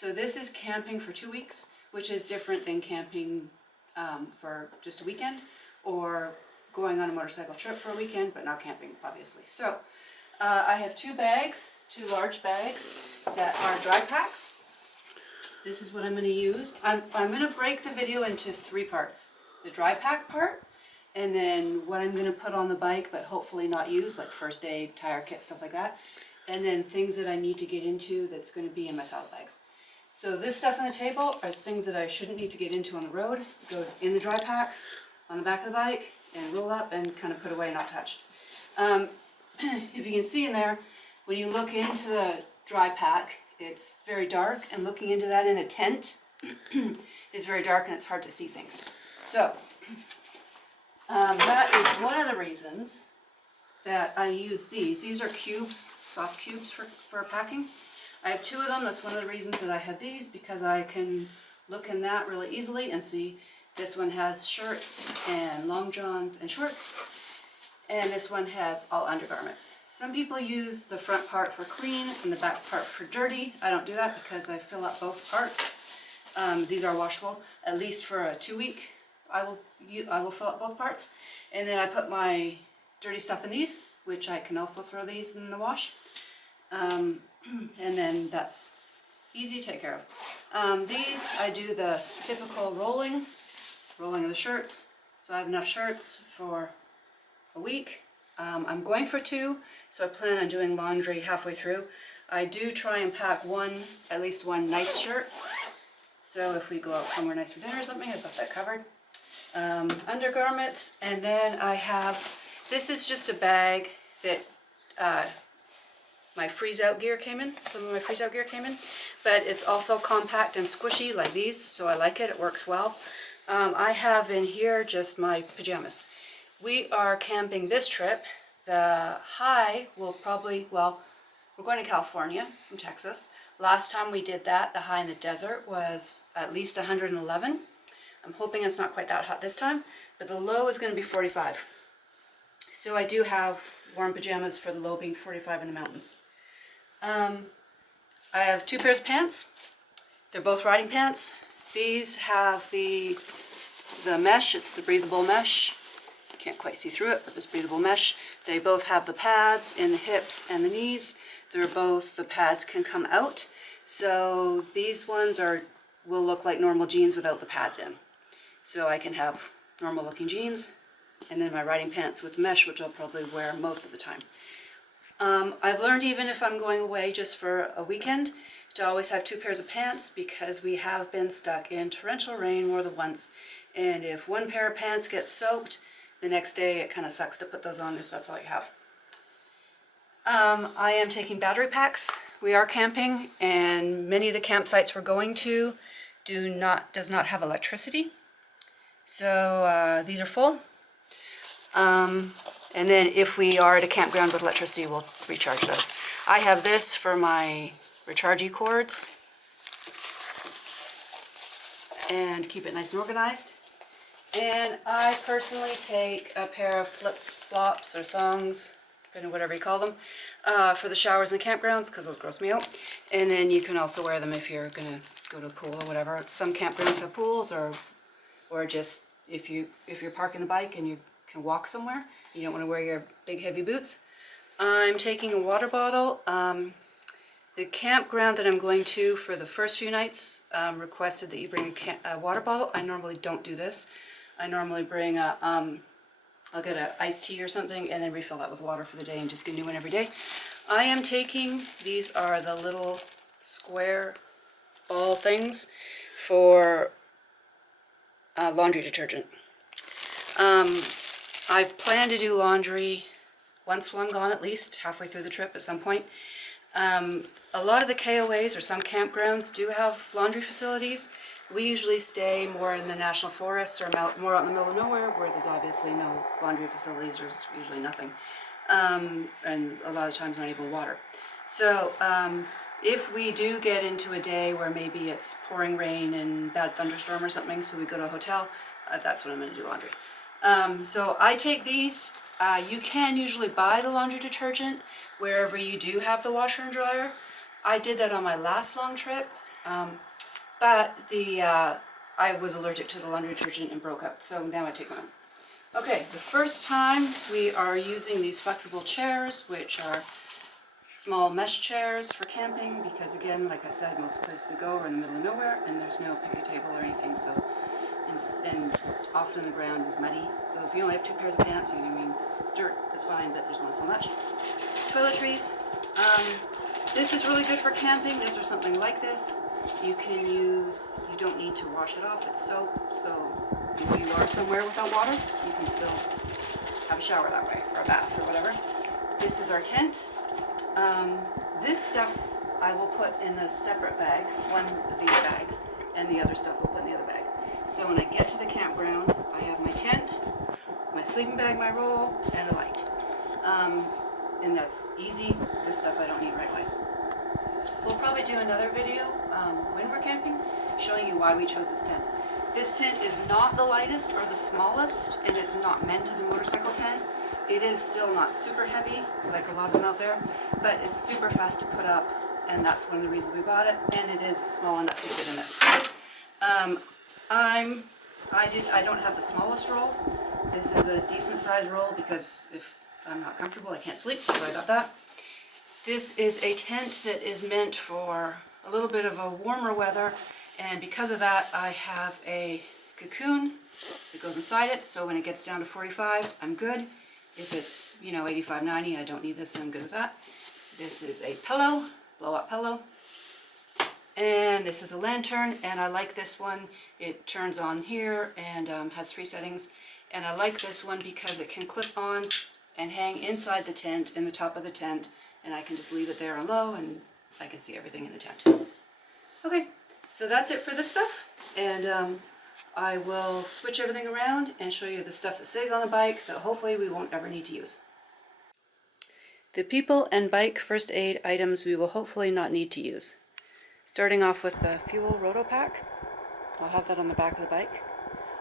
So this is camping for 2 weeks, which is different than camping for just a weekend, or going on a motorcycle trip for a weekend, but not camping, obviously. So I have 2 large bags that are dry packs. This is what I'm going to use. I'm going to break the video into 3 parts. The dry pack part, and then what I'm going to put on the bike but hopefully not use, like first aid, tire kit, stuff like that. And then things that I need to get into that's going to be in my saddle bags. So this stuff on the table is things that I shouldn't need to get into on the road. It goes in the dry packs on the back of the bike and roll up and kind of put away, not touched. If you can see in there, when you look into the dry pack, it's very dark, and looking into that in a tent is very dark and it's hard to see things. So that is one of the reasons that I use these. These are cubes, soft cubes for packing. I have 2 of them. That's one of the reasons that I have these, because I can look in that really easily and see this one has shirts and long johns and shorts, and this one has all undergarments. Some people use the front part for clean and the back part for dirty. I don't do that because I fill up both parts. These are washable. At least for a 2 week, I will fill up both parts, and then I put my dirty stuff in these, which I can also throw these in the wash. And then that's easy to take care of. These, I do the typical rolling of the shirts. So I have enough shirts for a week. I'm going for 2, so I plan on doing laundry halfway through. I do try and pack at least one nice shirt. So if we go out somewhere nice for dinner or something, I've got that covered. Undergarments, and then I have, this is just a bag that my freeze-out gear came in. Some of my freeze-out gear came in, but it's also compact and squishy like these, so I like it. It works well. I have in here just my pajamas. We are camping this trip. The high will probably, well, we're going to California from Texas. Last time we did that, the high in the desert was at least 111. I'm hoping it's not quite that hot this time, but the low is going to be 45. So I do have warm pajamas for the low being 45 in the mountains. I have 2 pairs of pants. They're both riding pants. These have the mesh. It's the breathable mesh. You can't quite see through it, but this breathable mesh. They both have the pads in the hips and the knees. The pads can come out. So these ones will look like normal jeans without the pads in. So I can have normal looking jeans, and then my riding pants with the mesh, which I'll probably wear most of the time. I've learned, even if I'm going away just for a weekend, to always have 2 pairs of pants, because we have been stuck in torrential rain more than once, and if one pair of pants gets soaked, the next day it kind of sucks to put those on if that's all you have. I am taking battery packs. We are camping, and many of the campsites we're going to does not have electricity, so these are full. And then if we are at a campground with electricity, we'll recharge those. I have this for my rechargey cords and keep it nice and organized. And I personally take a pair of flip-flops or thongs, depending on whatever you call them, for the showers and campgrounds, because those gross me out. And then you can also wear them if you're going to go to a pool or whatever. Some campgrounds have pools, or just if you're parking the bike and you can walk somewhere, you don't want to wear your big heavy boots. I'm taking a water bottle. The campground that I'm going to for the first few nights requested that you bring a water bottle. I normally don't do this. I normally bring I'll get an iced tea or something and then refill that with water for the day and just get a new one every day. I am taking, these are the little square ball things for laundry detergent. I plan to do laundry once while I'm gone, at least halfway through the trip at some point. A lot of the KOAs or some campgrounds do have laundry facilities. We usually stay more in the national forests or more out in the middle of nowhere, where there's obviously no laundry facilities. There's usually nothing, and a lot of times not even water. So if we do get into a day where maybe it's pouring rain and bad thunderstorm or something, so we go to a hotel, that's when I'm going to do laundry. So I take these. You can usually buy the laundry detergent wherever you do have the washer and dryer. I did that on my last long trip, But I was allergic to the laundry detergent and broke out, so now I take mine. Okay, the first time we are using these flexible chairs, which are small mesh chairs for camping, because again, like I said, most places we go are in the middle of nowhere and there's no picnic table or anything, so, and often the ground is muddy, so if you only have 2 pairs of pants, you know, I mean, dirt is fine, but there's not so much. Toiletries. This is really good for camping. These are something like this. You can use, you don't need to wash it off, it's soap, so if you are somewhere without water, you can still have a shower that way, or a bath, or whatever. This is our tent. This stuff I will put in a separate bag, one of these bags, and the other stuff we'll put in the other bag. So when I get to the campground, I have my tent, my sleeping bag, my roll, and a light. And that's easy. This stuff I don't need right away. We'll probably do another video when we're camping, showing you why we chose this tent. This tent is not the lightest or the smallest, and it's not meant as a motorcycle tent. It is still not super heavy, like a lot of them out there, but it's super fast to put up, and that's one of the reasons we bought it, and it is small enough to fit in this. I don't have the smallest roll. This is a decent sized roll because if I'm not comfortable, I can't sleep, so I got that. This is a tent that is meant for a little bit of a warmer weather, and because of that, I have a cocoon that goes inside it, so when it gets down to 45, I'm good. If it's, 85, 90, I don't need this, and I'm good with that. This is a pillow, blow-up pillow. And this is a lantern, and I like this one. It turns on here and has 3 settings. And I like this one because it can clip on and hang inside the tent, in the top of the tent, and I can just leave it there on low, and I can see everything in the tent. Okay, so that's it for this stuff, and I will switch everything around and show you the stuff that stays on the bike that hopefully we won't ever need to use. The people and bike first aid items we will hopefully not need to use. Starting off with the fuel roto pack. I'll have that on the back of the bike.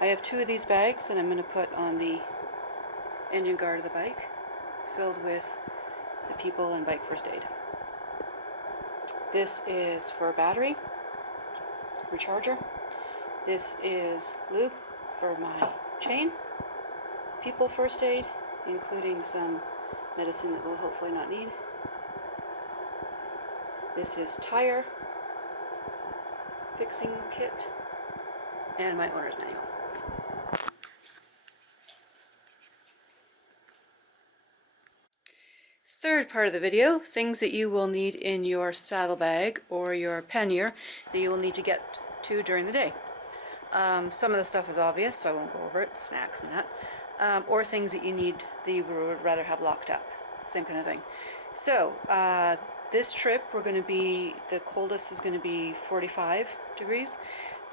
I have 2 of these bags that I'm going to put on the engine guard of the bike, filled with the people and bike first aid. This is for a battery recharger. This is lube for my chain, people first aid, including some medicine that we'll hopefully not need. This is tire fixing kit, and my owner's manual. Third part of the video, things that you will need in your saddlebag or your pannier that you will need to get to during the day. Some of the stuff is obvious, so I won't go over it, snacks and that, or things that you need that you would rather have locked up, same kind of thing. So this trip the coldest is going to be 45 degrees,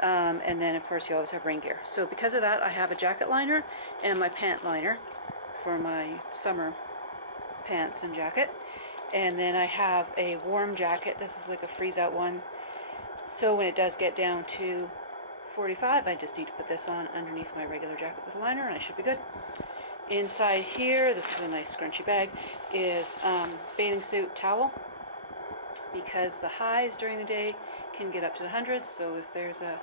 and then of course you always have rain gear. So because of that, I have a jacket liner and my pant liner for my summer pants and jacket, and then I have a warm jacket. This is like a freeze out one, so when it does get down to 45, I just need to put this on underneath my regular jacket with a liner and I should be good. Inside here, this is a nice scrunchy bag, is bathing suit towel, because the highs during the day can get up to the hundreds, so if there's a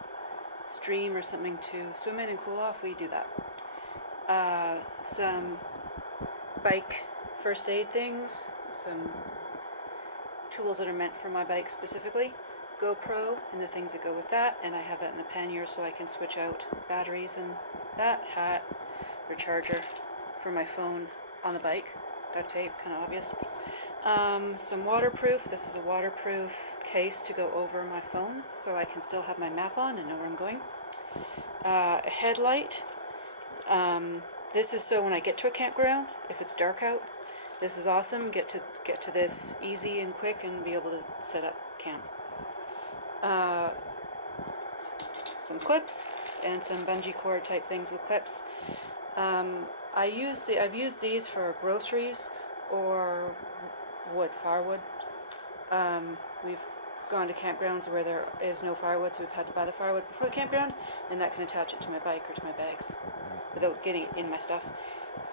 stream or something to swim in and cool off, we do that. Some bike first aid things, some tools that are meant for my bike specifically, GoPro and the things that go with that, and I have that in the pannier so I can switch out batteries and that, hat, recharger for my phone on the bike, duct tape, kind of obvious. Some waterproof, this is a waterproof case to go over my phone so I can still have my map on and know where I'm going. A headlight, this is so when I get to a campground, if it's dark out, this is awesome. Get to this easy and quick and be able to set up camp. Some clips and some bungee cord type things with clips. I've used these for groceries or firewood. We've gone to campgrounds where there is no firewood, so we've had to buy the firewood before the campground, and that can attach it to my bike or to my bags without getting it in my stuff.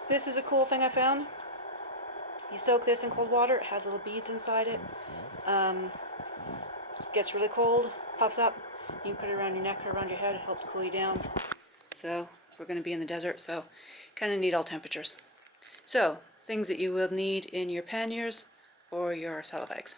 This is a cool thing I found. You soak this in cold water, it has little beads inside it. gets really cold, puffs up, you can put it around your neck or around your head. It helps cool you down. So we're going to be in the desert, so kind of need all temperatures. So things that you will need in your panniers or your saddlebags.